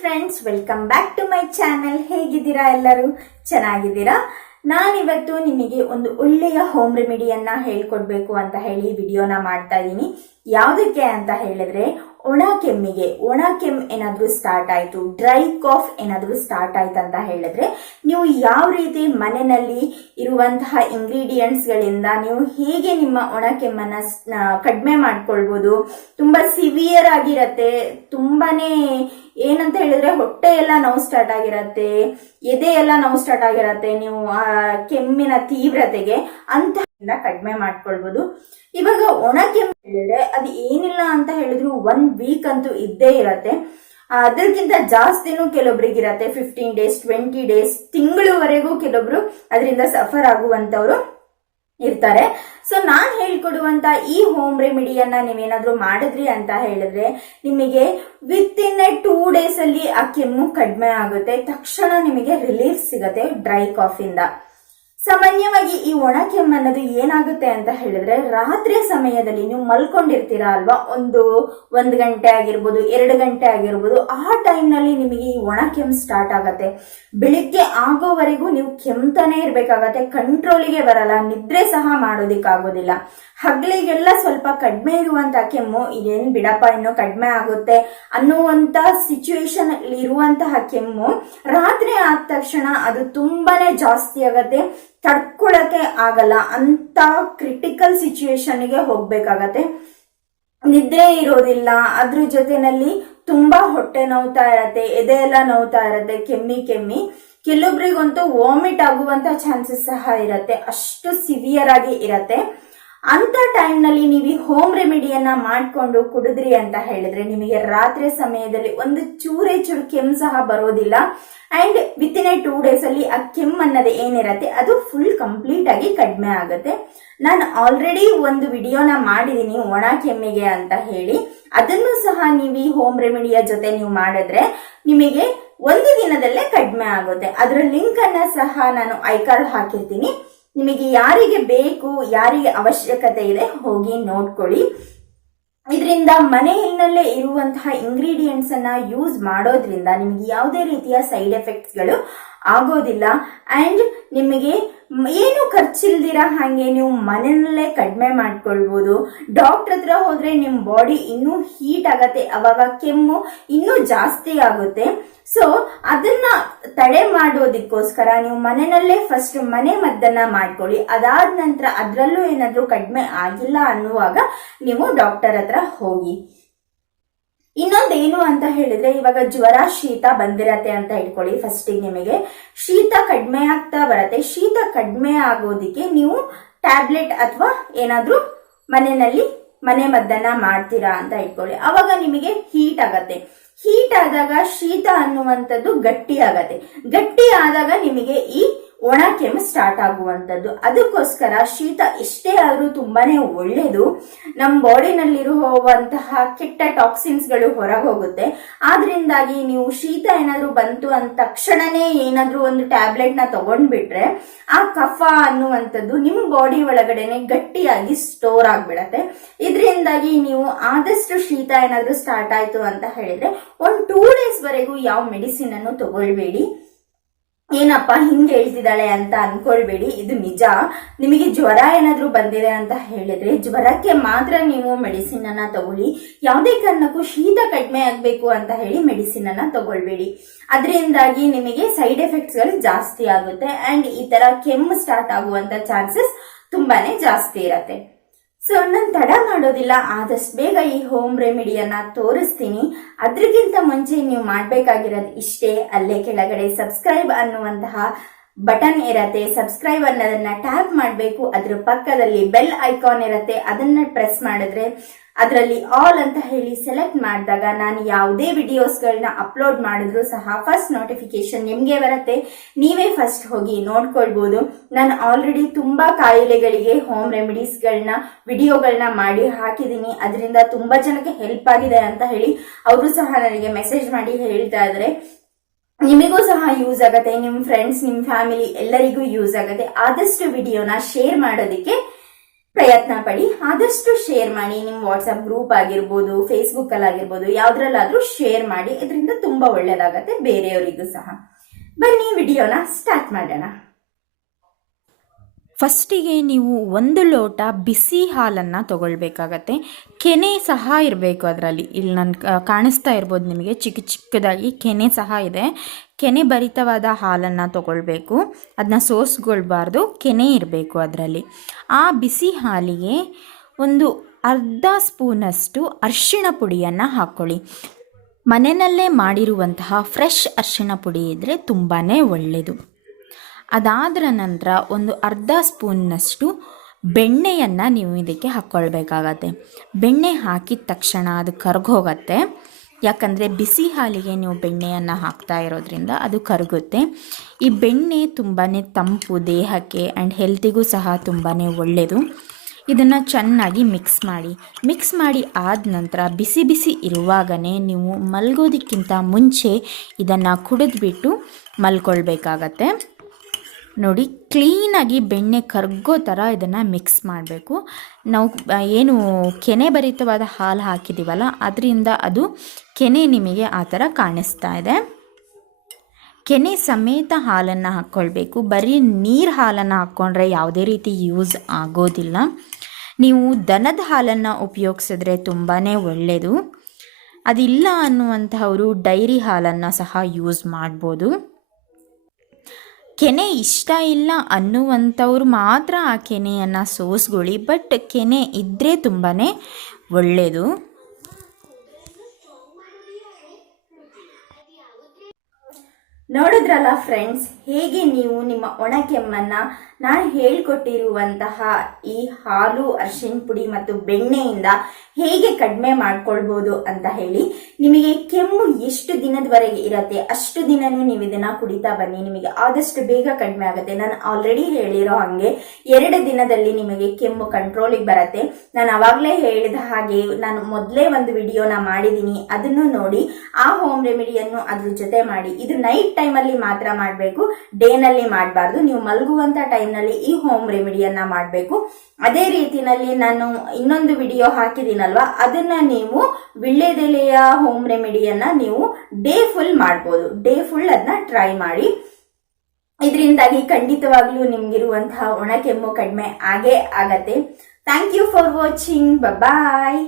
Friends, welcome back to my channel. ಹೇಗಿದ್ದೀರಾ? ಎಲ್ಲರೂ ಚೆನ್ನಾಗಿದ್ದೀರಾ? ನಾನಿವತ್ತು ನಿಮಗೆ ಒಂದು ಒಳ್ಳೆಯ ಹೋಮ್ ರೆಮಿಡಿಯನ್ನ ಹೇಳ್ಕೊಡ್ಬೇಕು ಅಂತ ಹೇಳಿ ವಿಡಿಯೋನ ಮಾಡ್ತಾ ಇದ್ದೀನಿ. ಯಾವುದಕ್ಕೆ ಅಂತ ಹೇಳಿದ್ರೆ, ಒಣ ಕೆಮ್ಮು ಏನಾದ್ರೂ ಸ್ಟಾರ್ಟ್ ಆಯ್ತು, ಡ್ರೈ ಕಾಫ್ ಏನಾದ್ರೂ ಸ್ಟಾರ್ಟ್ ಆಯ್ತು ಅಂತ ಹೇಳಿದ್ರೆ ನೀವು ಯಾವ ರೀತಿ ಮನೆಯಲ್ಲಿ ಇರುವಂತಹ ಇಂಗ್ರೀಡಿಯೆಂಟ್ಸ್ ಗಳಿಂದ ನೀವು ಹೇಗೆ ನಿಮ್ಮ ಒಣ ಕೆಮ್ಮನ್ನ ಕಡಿಮೆ ಮಾಡ್ಕೊಳ್ಬಹುದು. ತುಂಬಾ ಸಿವಿಯರ್ ಆಗಿರತ್ತೆ, ತುಂಬಾನೇ ಏನಂತ ಹೇಳಿದ್ರೆ ಹೊಟ್ಟೆ ಎಲ್ಲ ನೋವು ಸ್ಟಾರ್ಟ್ ಆಗಿರತ್ತೆ, ಎದೆ ಎಲ್ಲ ನೋವು ಸ್ಟಾರ್ಟ್ ಆಗಿರತ್ತೆ. ನೀವು ಆ ಕೆಮ್ಮಿನ ತೀವ್ರತೆಗೆ ಅಂತ ಕಡಿಮೆ ಮಾಡ್ಕೊಳ್ಬಹುದು. ಇವಾಗ ಒಣ ಕೆಮ್ಮು ಹೇಳಿದ್ರೆ ಅದು ಏನಿಲ್ಲ ಅಂತ ಹೇಳಿದ್ರು 1 ವೀಕ್ ಅಂತೂ ಇದ್ದೇ ಇರತ್ತೆ. ಅದಕ್ಕಿಂತ ಜಾಸ್ತಿನೂ ಕೆಲವೊಬ್ರಿಗಿರತ್ತೆ, 15 ಡೇಸ್ 20 ಡೇಸ್ ತಿಂಗಳವರೆಗೂ ಕೆಲವೊಬ್ರು ಅದರಿಂದ ಸಫರ್ ಆಗುವಂತವ್ರು ಇರ್ತಾರೆ. ಸೊ ನಾನ್ ಹೇಳ್ಕೊಡುವಂತ ಈ ಹೋಮ್ ರೆಮಿಡಿಯನ್ನ ನೀವೇನಾದ್ರೂ ಮಾಡಿದ್ರಿ ಅಂತ ಹೇಳಿದ್ರೆ ನಿಮಗೆ ವಿತ್ ಇನ್ 2 ಡೇಸ್ ಅಲ್ಲಿ ಆ ಕೆಮ್ಮು ಕಡಿಮೆ ಆಗುತ್ತೆ. ತಕ್ಷಣ ನಿಮಗೆ ರಿಲೀಫ್ ಸಿಗತ್ತೆ ಡ್ರೈ ಕಾಫ್ ಇಂದ. ಸಾಮಾನ್ಯವಾಗಿ ಈ ಒಣ ಕೆಮ್ಮು ಅನ್ನೋದು ಏನಾಗುತ್ತೆ ಅಂತ ಹೇಳಿದ್ರೆ, ರಾತ್ರಿ ಸಮಯದಲ್ಲಿ ನೀವು ಮಲ್ಕೊಂಡಿರ್ತೀರಾ ಅಲ್ವಾ, ಒಂದು ಗಂಟೆ ಆಗಿರ್ಬೋದು, 2 ಗಂಟೆ ಆಗಿರ್ಬೋದು, ಆ ಟೈಮ್ ನಲ್ಲಿ ನಿಮಗೆ ಈ ಒಣ ಕೆಮ್ಮು ಸ್ಟಾರ್ಟ್ ಆಗತ್ತೆ. ಬೆಳಿಗ್ಗೆ ಆಗೋವರೆಗೂ ನೀವು ಕೆಮ್ತಾನೆ ಇರ್ಬೇಕಾಗತ್ತೆ, ಕಂಟ್ರೋಲಿಗೆ ಬರಲ್ಲ, ನಿದ್ರೆ ಸಹ ಮಾಡೋದಿಕ್ಕಾಗೋದಿಲ್ಲ. ಹಗಲಿಗೆಲ್ಲ ಸ್ವಲ್ಪ ಕಡಿಮೆ ಇರುವಂತ ಕೆಮ್ಮು ಇದೇನ್ ಬಿಡಪ್ಪ ಇನ್ನೂ ಕಡಿಮೆ ಆಗುತ್ತೆ ಅನ್ನುವಂತ ಸಿಚುವೇಶನ್ ಇರುವಂತಹ ಕೆಮ್ಮು ರಾತ್ರಿ ಆದ ತಕ್ಷಣ ಅದು ತುಂಬಾನೇ ಜಾಸ್ತಿ ಆಗತ್ತೆ, ತಡ್ಕೊಳಕ್ಕೆ ಆಗಲ್ಲ. ಅಂತ ಕ್ರಿಟಿಕಲ್ ಸಿಚುವೇಶನ್ಗೆ ಹೋಗ್ಬೇಕಾಗತ್ತೆ. ನಿದ್ರೆ ಇರೋದಿಲ್ಲ, ಅದ್ರ ಜೊತೆನಲ್ಲಿ ತುಂಬಾ ಹೊಟ್ಟೆ ನೋವ್ತಾ ಇರತ್ತೆ, ಎದೆ ಎಲ್ಲ ನೋವ್ತಾ ಇರತ್ತೆ, ಕೆಮ್ಮಿ ಕೆಲವೊಬ್ರಿಗಂತೂ ವಾಮಿಟ್ ಆಗುವಂತ ಚಾನ್ಸಸ್ ಸಹ ಇರತ್ತೆ, ಅಷ್ಟು ಸಿವಿಯರ್ ಆಗಿ ಇರತ್ತೆ. ಅಂತ ಟೈಮ್ ನಲ್ಲಿ ನೀವು ಹೋಮ್ ರೆಮಿಡಿಯನ್ನ ಮಾಡ್ಕೊಂಡು ಕುಡಿದ್ರಿ ಅಂತ ಹೇಳಿದ್ರೆ ನಿಮಗೆ ರಾತ್ರಿ ಸಮಯದಲ್ಲಿ ಒಂದು ಚೂರು ಕೆಮ್ಮು ಸಹ ಬರೋದಿಲ್ಲ. ಅಂಡ್ ವಿತ್ ಇನ್ 2 ಡೇಸ್ ಅಲ್ಲಿ ಆ ಕೆಮ್ಮು ಅನ್ನೋದು ಏನಿರತ್ತೆ ಅದು ಫುಲ್ ಕಂಪ್ಲೀಟ್ ಆಗಿ ಕಡಿಮೆ ಆಗುತ್ತೆ. ನಾನು ಆಲ್ರೆಡಿ ಒಂದು ವಿಡಿಯೋನ ಮಾಡಿದೀನಿ ಒಣ ಕೆಮ್ಮಿಗೆ ಅಂತ ಹೇಳಿ, ಅದನ್ನು ಸಹ ನೀವು ಈ ಹೋಮ್ ರೆಮಿಡಿಯ ಜೊತೆ ನೀವು ಮಾಡಿದ್ರೆ ನಿಮಗೆ 1 ದಿನದಲ್ಲೇ ಕಡಿಮೆ ಆಗುತ್ತೆ. ಅದರ ಲಿಂಕ್ ಅನ್ನ ಸಹ ನಾನು ಐಕಾರ್ಡ್ ಹಾಕಿರ್ತೀನಿ. ನಿಮಗೆ ಯಾರಿಗೆ ಬೇಕು, ಯಾರಿಗೆ ಅವಶ್ಯಕತೆ ಇದೆ ಹೋಗಿ ನೋಡ್ಕೊಳ್ಳಿ. ಇದರಿಂದ ಮನೆಯಲ್ಲೇ ಇರುವಂತಹ ಇಂಗ್ರೀಡಿಯೆಂಟ್ಸ್ ಅನ್ನ ಯೂಸ್ ಮಾಡೋದ್ರಿಂದ ನಿಮಗೆ ಯಾವುದೇ ರೀತಿಯ ಸೈಡ್ ಎಫೆಕ್ಟ್ಸ್ ಗಳು ಆಗೋದಿಲ್ಲ. ಅಂಡ್ ನಿಮಗೆ ಏನು ಖರ್ಚಿಲ್ದಿರ ಹಾಗೆ ನೀವು ಮನೆಯಲ್ಲೇ ಕಡಿಮೆ ಮಾಡ್ಕೊಳ್ಬಹುದು. ಡಾಕ್ಟರ್ ಹತ್ರ ಹೋದ್ರೆ ನಿಮ್ ಬಾಡಿ ಇನ್ನೂ ಹೀಟ್ ಆಗತ್ತೆ, ಅವಾಗ ಕೆಮ್ಮು ಇನ್ನೂ ಜಾಸ್ತಿ ಆಗುತ್ತೆ. ಸೊ ಅದನ್ನ ತಡೆ ಮಾಡೋದಕ್ಕೋಸ್ಕರ ನೀವು ಮನೆಯಲ್ಲೇ ಫಸ್ಟ್ ಮನೆ ಮದ್ದನ್ನ ಮಾಡ್ಕೊಳ್ಳಿ. ಅದಾದ ನಂತರ ಅದ್ರಲ್ಲೂ ಏನಾದ್ರೂ ಕಡಿಮೆ ಆಗಿಲ್ಲ ಅನ್ನುವಾಗ ನೀವು ಡಾಕ್ಟರ್ ಹತ್ರ ಹೋಗಿ. ಇನ್ನೊಂದೇನು ಅಂತ ಹೇಳಿದ್ರೆ, ಇವಾಗ ಜ್ವರ ಶೀತ ಬಂದಿರತ್ತೆ ಅಂತ ಇಟ್ಕೊಳ್ಳಿ. ಫಸ್ಟಿಗೆ ನಿಮಗೆ ಶೀತ ಕಡಿಮೆ ಆಗ್ತಾ ಬರತ್ತೆ. ಶೀತ ಕಡಿಮೆ ಆಗೋದಿಕ್ಕೆ ನೀವು ಟ್ಯಾಬ್ಲೆಟ್ ಅಥವಾ ಏನಾದ್ರೂ ಮನೆಯಲ್ಲಿ ಮನೆ ಮದ್ದನ್ನ ಮಾಡ್ತೀರಾ ಅಂತ ಇಟ್ಕೊಳ್ಳಿ. ಅವಾಗ ನಿಮಗೆ ಹೀಟ್ ಆಗತ್ತೆ. ಹೀಟ್ ಆದಾಗ ಶೀತ ಅನ್ನುವಂಥದ್ದು ಗಟ್ಟಿ ಆಗತ್ತೆ. ಗಟ್ಟಿ ಆದಾಗ ನಿಮಗೆ ಈ ಒಣ ಕೆಮ್ಮು ಸ್ಟಾರ್ಟ್ ಆಗುವಂಥದ್ದು. ಅದಕ್ಕೋಸ್ಕರ ಶೀತ ಎಷ್ಟೇ ಆದ್ರೂ ತುಂಬಾನೇ ಒಳ್ಳೇದು. ನಮ್ಮ ಬಾಡಿನಲ್ಲಿರುವಂತಹ ಕೆಟ್ಟ ಟಾಕ್ಸಿನ್ಸ್ ಗಳು ಹೊರಗೆ ಹೋಗುತ್ತೆ. ಆದ್ರಿಂದಾಗಿ ನೀವು ಶೀತ ಏನಾದ್ರೂ ಬಂತು ಅಂದ ತಕ್ಷಣನೇ ಏನಾದ್ರೂ ಒಂದು ಟ್ಯಾಬ್ಲೆಟ್ ನ ತಗೊಂಡ್ಬಿಟ್ರೆ ಆ ಕಫ ಅನ್ನುವಂಥದ್ದು ನಿಮ್ಮ ಬಾಡಿ ಒಳಗಡೆನೆ ಗಟ್ಟಿಯಾಗಿ ಸ್ಟೋರ್ ಆಗ್ಬಿಡತ್ತೆ. ಇದರಿಂದಾಗಿ ನೀವು ಆದಷ್ಟು ಶೀತ ಏನಾದ್ರೂ ಸ್ಟಾರ್ಟ್ ಆಯ್ತು ಅಂತ ಹೇಳಿದ್ರೆ 2 ಡೇಸ್ ವರೆಗೂ ಯಾವ ಮೆಡಿಸಿನ್ ಅನ್ನು ತಗೊಳ್ಬೇಡಿ. ಏನಪ್ಪಾ ಹಿಂಗೆ ಹೇಳ್ತಿದ್ದಾಳೆ ಅಂತ ಅನ್ಕೊಳ್ಬೇಡಿ, ಇದು ನಿಜ. ನಿಮಗೆ ಜ್ವರ ಏನಾದ್ರೂ ಬಂದಿದೆ ಅಂತ ಹೇಳಿದ್ರೆ ಜ್ವರಕ್ಕೆ ಮಾತ್ರ ನೀವು ಮೆಡಿಸಿನ್ ಅನ್ನ ತಗೊಳ್ಳಿ. ಯಾವುದೇ ಕಾರಣಕ್ಕೂ ಶೀತ ಕಡಿಮೆ ಆಗ್ಬೇಕು ಅಂತ ಹೇಳಿ ಮೆಡಿಸಿನ್ ಅನ್ನ ತಗೊಳ್ಬೇಡಿ. ಅದರಿಂದಾಗಿ ನಿಮಗೆ ಸೈಡ್ ಎಫೆಕ್ಟ್ಸ್ ಗಳು ಜಾಸ್ತಿ ಆಗುತ್ತೆ. ಅಂಡ್ ಈ ತರ ಕೆಮ್ಮು ಸ್ಟಾರ್ಟ್ ಆಗುವಂತ ಚಾನ್ಸಸ್ ತುಂಬಾನೇ ಜಾಸ್ತಿ ಇರತ್ತೆ. ಸೊ ನಾನು ತಡ ಮಾಡೋದಿಲ್ಲ, ಆದಷ್ಟು ಬೇಗ ಈ ಹೋಮ್ ರೆಮಿಡಿಯನ್ನ ತೋರಿಸ್ತೀನಿ. ಅದ್ರಕ್ಕಿಂತ ಮುಂಚೆ ನೀವು ಮಾಡ್ಬೇಕಾಗಿರೋದು ಇಷ್ಟೇ. ಅಲ್ಲೇ ಕೆಳಗಡೆ ಸಬ್ಸ್ಕ್ರೈಬ್ ಅನ್ನುವಂತಹ ಬಟನ್ ಇರತ್ತೆ. ಸಬ್ಸ್ಕ್ರೈಬ್ ಅನ್ನೋದನ್ನ ಟ್ಯಾಪ್ ಮಾಡಬೇಕು. ಅದ್ರ ಪಕ್ಕದಲ್ಲಿ ಬೆಲ್ ಐಕಾನ್ ಇರತ್ತೆ, ಅದನ್ನ ಪ್ರೆಸ್ ಮಾಡಿದ್ರೆ ಅದರಲ್ಲಿ ಆಲ್ ಅಂತ ಹೇಳಿ ಸೆಲೆಕ್ಟ್ ಮಾಡಿದಾಗ ನಾನು ಯಾವುದೇ ವಿಡಿಯೋಸ್ಗಳನ್ನ ಅಪ್ಲೋಡ್ ಮಾಡಿದ್ರು ಸಹ ಫಸ್ಟ್ ನೋಟಿಫಿಕೇಶನ್ ನಿಮ್ಗೆ ಬರುತ್ತೆ. ನೀವೇ ಫಸ್ಟ್ ಹೋಗಿ ನೋಡ್ಕೊಳ್ಬಹುದು. ನಾನು ಆಲ್ರೆಡಿ ತುಂಬಾ ಕಾಯಿಲೆಗಳಿಗೆ ಹೋಮ್ ರೆಮಿಡೀಸ್ಗಳನ್ನ ವಿಡಿಯೋಗಳನ್ನ ಮಾಡಿ ಹಾಕಿದೀನಿ. ಅದರಿಂದ ತುಂಬಾ ಜನಕ್ಕೆ ಹೆಲ್ಪ್ ಆಗಿದೆ ಅಂತ ಹೇಳಿ ಅವರು ಸಹ ನನಗೆ ಮೆಸೇಜ್ ಮಾಡಿ ಹೇಳ್ತಾ ಇದ್ದಾರೆ. ನಿಮಗೂ ಸಹ ಯೂಸ್ ಆಗತ್ತೆ, ನಿಮ್ ಫ್ರೆಂಡ್ಸ್, ನಿಮ್ ಫ್ಯಾಮಿಲಿ ಎಲ್ಲರಿಗೂ ಯೂಸ್ ಆಗತ್ತೆ. ಆದಷ್ಟು ವಿಡಿಯೋನ ಶೇರ್ ಮಾಡೋದಕ್ಕೆ ಪ್ರಯತ್ನ ಪಡಿ. ಆದಷ್ಟು ಶೇರ್ ಮಾಡಿ. ನಿಮ್ಮ ವಾಟ್ಸ್ಆಪ್ ಗ್ರೂಪ್ ಆಗಿರ್ಬೋದು, ಫೇಸ್ಬುಕ್ ಅಲ್ಲಿ ಆಗಿರ್ಬೋದು, ಯಾವ್ದ್ರಲ್ಲಾದ್ರೂ ಶೇರ್ ಮಾಡಿ. ಇದರಿಂದ ತುಂಬಾ ಒಳ್ಳೇದಾಗತ್ತೆ ಬೇರೆಯವರಿಗೂ ಸಹ. ಬನ್ನಿ ವಿಡಿಯೋನ ಸ್ಟಾರ್ಟ್ ಮಾಡೋಣ. ಫಸ್ಟಿಗೆ ನೀವು 1 ಲೋಟ ಬಿಸಿ ಹಾಲನ್ನು ತಗೊಳ್ಬೇಕಾಗತ್ತೆ. ಕೆನೆ ಸಹ ಇರಬೇಕು ಅದರಲ್ಲಿ. ಇಲ್ಲಿ ನಾನು ಕಾಣಿಸ್ತಾ ಇರ್ಬೋದು ನಿಮಗೆ, ಚಿಕ್ಕದಾಗಿ ಕೆನೆ ಸಹ ಇದೆ. ಕೆನೆ ಭರಿತವಾದ ಹಾಲನ್ನು ತಗೊಳ್ಬೇಕು. ಅದನ್ನ ಸೋಸ್ಕೊಳ್ಬಾರ್ದು, ಕೆನೆ ಇರಬೇಕು ಅದರಲ್ಲಿ. ಆ ಬಿಸಿ ಹಾಲಿಗೆ ಒಂದು ಅರ್ಧ ಸ್ಪೂನಷ್ಟು ಅರಿಶಿಣ ಪುಡಿಯನ್ನು ಹಾಕ್ಕೊಳ್ಳಿ. ಮನೆಯಲ್ಲೇ ಮಾಡಿರುವಂತಹ ಫ್ರೆಶ್ ಅರಿಶಿಣ ಪುಡಿ ಇದ್ದರೆ ತುಂಬಾ ಒಳ್ಳೆಯದು. ಅದಾದ ನಂತರ ಒಂದು ಅರ್ಧ ಸ್ಪೂನ್ನಷ್ಟು ಬೆಣ್ಣೆಯನ್ನು ನೀವು ಇದಕ್ಕೆ ಹಾಕ್ಕೊಳ್ಬೇಕಾಗತ್ತೆ. ಬೆಣ್ಣೆ ಹಾಕಿದ ತಕ್ಷಣ ಅದು ಕರಗೋಗತ್ತೆ. ಯಾಕಂದರೆ ಬಿಸಿ ಹಾಲಿಗೆ ನೀವು ಬೆಣ್ಣೆಯನ್ನು ಹಾಕ್ತಾ ಇರೋದ್ರಿಂದ ಅದು ಕರಗುತ್ತೆ. ಈ ಬೆಣ್ಣೆ ತುಂಬಾ ತಂಪು ದೇಹಕ್ಕೆ ಆ್ಯಂಡ್ ಹೆಲ್ತಿಗೂ ಸಹ ತುಂಬಾ ಒಳ್ಳೆಯದು. ಇದನ್ನು ಚೆನ್ನಾಗಿ ಮಿಕ್ಸ್ ಮಾಡಿ ಆದ ನಂತರ ಬಿಸಿ ಬಿಸಿ ಇರುವಾಗಲೇ ನೀವು ಮಲಗೋದಕ್ಕಿಂತ ಮುಂಚೆ ಇದನ್ನು ಕುಡಿದ್ಬಿಟ್ಟು ಮಲ್ಕೊಳ್ಬೇಕಾಗತ್ತೆ. ನೋಡಿ, ಕ್ಲೀನಾಗಿ ಬೆಣ್ಣೆ ಕರಗೋ ಥರ ಇದನ್ನು ಮಿಕ್ಸ್ ಮಾಡಬೇಕು. ನಾವು ಏನು ಕೆನೆ ಭರಿತವಾದ ಹಾಲು ಹಾಕಿದ್ದೀವಲ್ಲ, ಅದರಿಂದ ಅದು ಕೆನೆ ನಿಮಗೆ ಆ ಥರ ಕಾಣಿಸ್ತಾ ಇದೆ. ಕೆನೆ ಸಮೇತ ಹಾಲನ್ನು ಹಾಕ್ಕೊಳ್ಬೇಕು. ಬರೀ ನೀರು ಹಾಲನ್ನು ಹಾಕ್ಕೊಂಡ್ರೆ ಯಾವುದೇ ರೀತಿ ಯೂಸ್ ಆಗೋದಿಲ್ಲ. ನೀವು ದನದ ಹಾಲನ್ನು ಉಪಯೋಗಿಸಿದ್ರೆ ತುಂಬಾ ಒಳ್ಳೆಯದು. ಅದಿಲ್ಲ ಅನ್ನುವಂಥವರು ಡೈರಿ ಹಾಲನ್ನು ಸಹ ಯೂಸ್ ಮಾಡ್ಬೋದು. ಕೆನೆ ಇಷ್ಟ ಇಲ್ಲ ಅನ್ನುವಂಥವ್ರು ಮಾತ್ರ ಆ ಕೆನೆಯನ್ನು ಸೋಸ್ಕೊಳ್ಳಿ. ಬಟ್ ಕೆನೆ ಇದ್ದರೆ ತುಂಬಾ ಒಳ್ಳೆಯದು. ನೋಡಿದ್ರಲ್ಲ ಫ್ರೆಂಡ್ಸ್, ಹೇಗೆ ನೀವು ನಿಮ್ಮ ಒಣ ಕೆಮ್ಮನ್ನು ನಾನು ಹೇಳ್ಕೊಟ್ಟಿರುವಂತಹ ಈ ಹಾಲು, ಅರಿಶಿಣ ಪುಡಿ ಮತ್ತು ಬೆಣ್ಣೆಯಿಂದ ಹೇಗೆ ಕಡಿಮೆ ಮಾಡ್ಕೊಳ್ಬೋದು ಅಂತ ಹೇಳಿ. ನಿಮಗೆ ಕೆಮ್ಮು ಎಷ್ಟು ದಿನದವರೆಗೆ ಇರತ್ತೆ ಅಷ್ಟು ದಿನನೂ ನೀವು ಇದನ್ನ ಕುಡಿತಾ ಬನ್ನಿ. ನಿಮಗೆ ಆದಷ್ಟು ಬೇಗ ಕಡಿಮೆ ಆಗುತ್ತೆ. ನಾನು ಆಲ್ರೆಡಿ ಹೇಳಿರೋ ಹಾಗೆ 2 ದಿನದಲ್ಲಿ ನಿಮಗೆ ಕೆಮ್ಮು ಕಂಟ್ರೋಲಿಗೆ ಬರುತ್ತೆ. ನಾನು ಅವಾಗಲೇ ಹೇಳಿದ ಹಾಗೆ ನಾನು ಮೊದಲೇ ಒಂದು ವಿಡಿಯೋನ ಮಾಡಿದ್ದೀನಿ, ಅದನ್ನು ನೋಡಿ ಆ ಹೋಮ್ ರೆಮಿಡಿಯನ್ನು ಅದ್ರ ಜೊತೆ ಮಾಡಿ. ಇದು ನೈಟ್ ಟೈಮಲ್ಲಿ ಮಾತ್ರ ಮಾಡಬೇಕು, ಡೇನಲ್ಲಿ ಮಾಡಬಾರ್ದು. ನೀವು ಮಲಗುವಂತ ಟೈಮ್ನಲ್ಲಿ ಈ ಹೋಮ್ ರೆಮಿಡಿಯನ್ನ ಮಾಡಬೇಕು. ಅದೇ ರೀತಿನಲ್ಲಿ ನಾನು ಇನ್ನೊಂದು ವಿಡಿಯೋ ಹಾಕಿದ್ದೀನಲ್ವಾ, ಅದನ್ನ ನೀವು ವಿಳ್ಳೆದೆಲೆಯ ಹೋಮ್ ರೆಮಿಡಿಯನ್ನ ನೀವು ಡೇ ಫುಲ್ ಮಾಡ್ಬೋದು. ಡೇ ಫುಲ್ ಅದನ್ನ ಟ್ರೈ ಮಾಡಿ. ಇದರಿಂದಾಗಿ ಖಂಡಿತವಾಗ್ಲೂ ನಿಮ್ಗಿರುವಂತಹ ಒಣ ಕೆಮ್ಮು ಕಡಿಮೆ ಆಗೇ ಆಗತ್ತೆ. Thank you for watching. Bye.